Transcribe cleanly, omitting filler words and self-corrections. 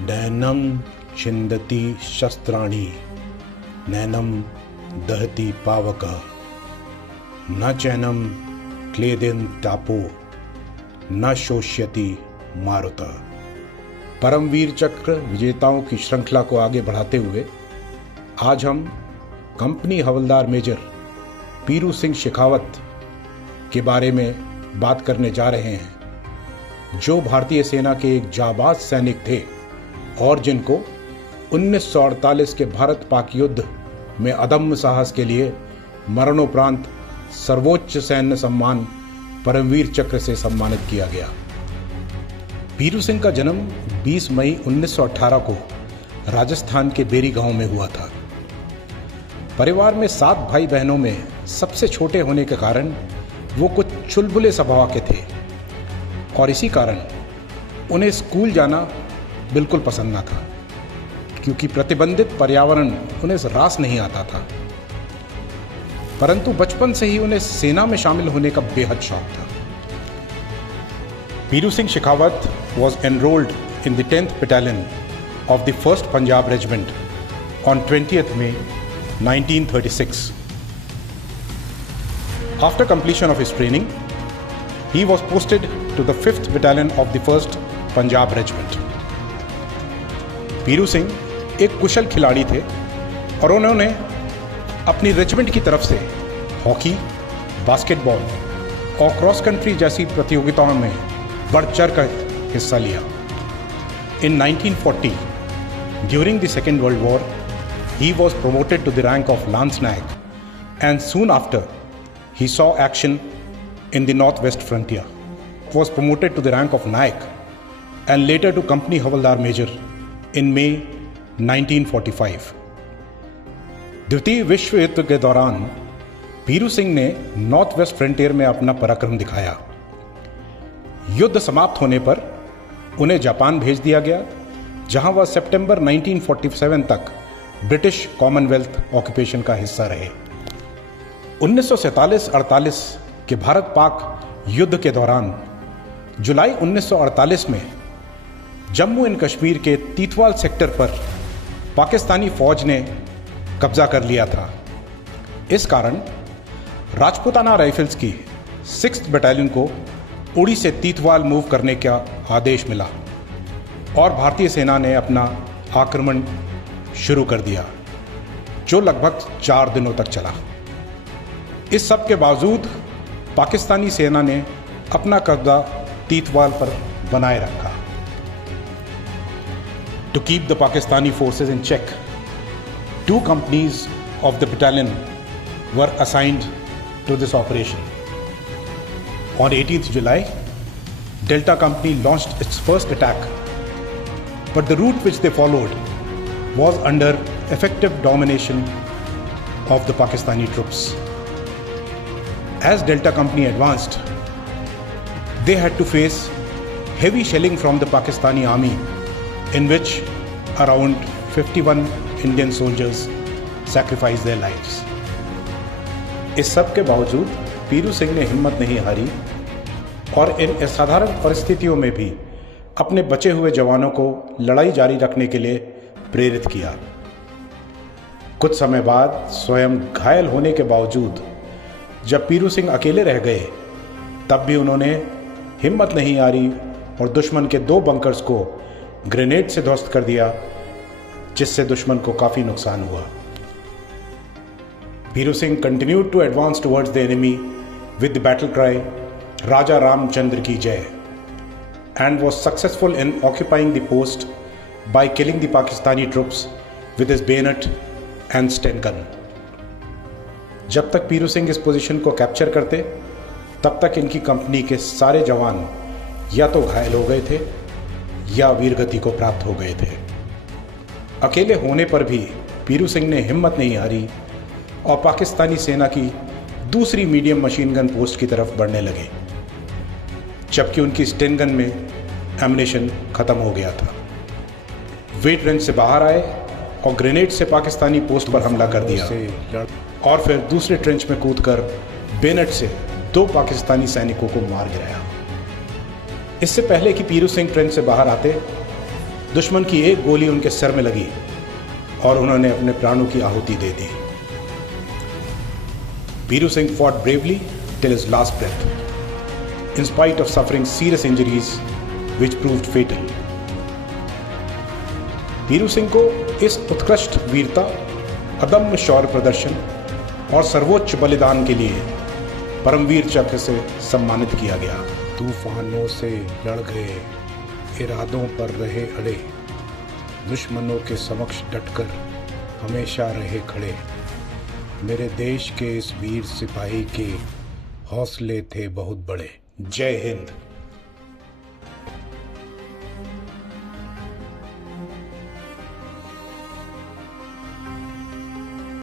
नैनं छिन्दति शस्त्राणि नैनं दहति पावक न चैनं क्लेदेन तापो न शोष्यति मारुत। परमवीर चक्र विजेताओं की श्रृंखला को आगे बढ़ाते हुए आज हम कंपनी हवलदार मेजर पीरू सिंह शेखावत के बारे में बात करने जा रहे हैं, जो भारतीय सेना के एक जाबाज सैनिक थे और जिनको 1948 के भारत पाक युद्ध में अदम्य साहस के लिए मरणोपरांत सर्वोच्च सैन्य सम्मान परमवीर चक्र से सम्मानित किया गया। पीरू सिंह का जन्म 20 मई 1918 को राजस्थान के बेरी गांव में हुआ था। परिवार में 7 भाई बहनों में सबसे छोटे होने के कारण वो कुछ चुलबुले स्वभाव के थे और इसी कारण उन्हें स्कूल जाना बिल्कुल पसंद न था, क्योंकि प्रतिबंधित पर्यावरण उन्हें रास नहीं आता था। परंतु बचपन से ही उन्हें सेना में शामिल होने का बेहद शौक था। Piru Singh Shekhawat was enrolled in the 10th Battalion of the 1st Punjab Regiment on 20th May 1936. After completion of his training, he was posted to the 5th Battalion of the 1st Punjab Regiment. पीरू सिंह एक कुशल खिलाड़ी थे और उन्होंने अपनी regiment की तरफ से hockey, basketball और क्रॉस कंट्री जैसी प्रतियोगिताओं में बढ़ चढ़ कर हिस्सा लिया। In 1940, during the Second World War, he was promoted to the rank of Lance Naik, and soon after, he saw action in the Northwest Frontier. He was promoted to the rank of Naik and later to Company Havaldar Major in May 1945. द्वितीय विश्व युद्ध के दौरान पीरू सिंह ने north west frontier में अपना पराक्रम दिखाया। युद्ध समाप्त होने पर उन्हें जापान भेज दिया गया, जहां वह सितंबर 1947 तक ब्रिटिश कॉमनवेल्थ ऑक्यूपेशन का हिस्सा रहे। 1947-48 के भारत पाक युद्ध के दौरान जुलाई 1948 में जम्मू एंड कश्मीर के तीतवाल सेक्टर पर पाकिस्तानी फौज ने कब्जा कर लिया था। इस कारण राजपूताना राइफल्स की 6th बटालियन को उड़ी से तीतवाल मूव करने का आदेश मिला और भारतीय सेना ने अपना आक्रमण शुरू कर दिया, जो लगभग 4 दिनों तक चला। इस सब के बावजूद पाकिस्तानी सेना ने अपना कब्जा तीतवाल पर बनाए रखा। To keep the Pakistani forces in check, 2 companies of the battalion were assigned to this operation. On 18th July, Delta Company launched its first attack, but the route which they followed was under effective domination of the Pakistani troops. As Delta Company advanced, they had to face heavy shelling from the Pakistani army, in which around 51 Indian soldiers sacrificed their lives. इस सब के बावजूद पीरू सिंह ने हिम्मत नहीं हारी और इन असाधारण परिस्थितियों में भी अपने बचे हुए जवानों को लड़ाई जारी रखने के लिए प्रेरित किया। कुछ समय बाद स्वयं घायल होने के बावजूद जब पीरू सिंह अकेले रह गए, तब भी उन्होंने हिम्मत नहीं हारी और दुश्मन के 2 बंकर्स को ग्रेनेड से ध्वस्त कर दिया, जिससे दुश्मन को काफ़ी नुकसान हुआ। Piru Singh continued to advance towards the enemy with the battle cry Raja Ramchandra ki Jai and was successful in occupying the post by killing the Pakistani troops with his bayonet and Sten gun. जब तक पीरू सिंह इस position को capture करते, तब तक इनकी company के सारे जवान या तो घायल हो गए थे या वीरगति को प्राप्त हो गए थे। अकेले होने पर भी पीरू सिंह ने हिम्मत नहीं हारी और पाकिस्तानी सेना की दूसरी मीडियम मशीन गन पोस्ट की तरफ बढ़ने लगे, जबकि उनकी स्टेन गन में एमुनेशन खत्म हो गया था। वे ट्रेंच से बाहर आए और ग्रेनेड से पाकिस्तानी पोस्ट पर हमला कर दिया और फिर दूसरे ट्रेंच में कूदकर बेनेट से 2 पाकिस्तानी सैनिकों को मार गिराया। इससे पहले कि पीरू सिंह ट्रेंच से बाहर आते, दुश्मन की एक गोली उनके सर में लगी और उन्होंने अपने प्राणों की आहुति दे दी। Biru Singh fought bravely till his last breath, in spite of suffering serious injuries which proved fatal. Biru Singh को इस उत्कृष्ट वीरता, अदम्य शौर्य प्रदर्शन और सर्वोच्च बलिदान के लिए परमवीर चक्र से सम्मानित किया गया। तूफानों से लड़ गए, इरादों पर रहे अड़े, दुश्मनों के समक्ष डटकर हमेशा रहे खड़े। मेरे देश के इस वीर सिपाही के हौसले थे बहुत बड़े। जय हिंद।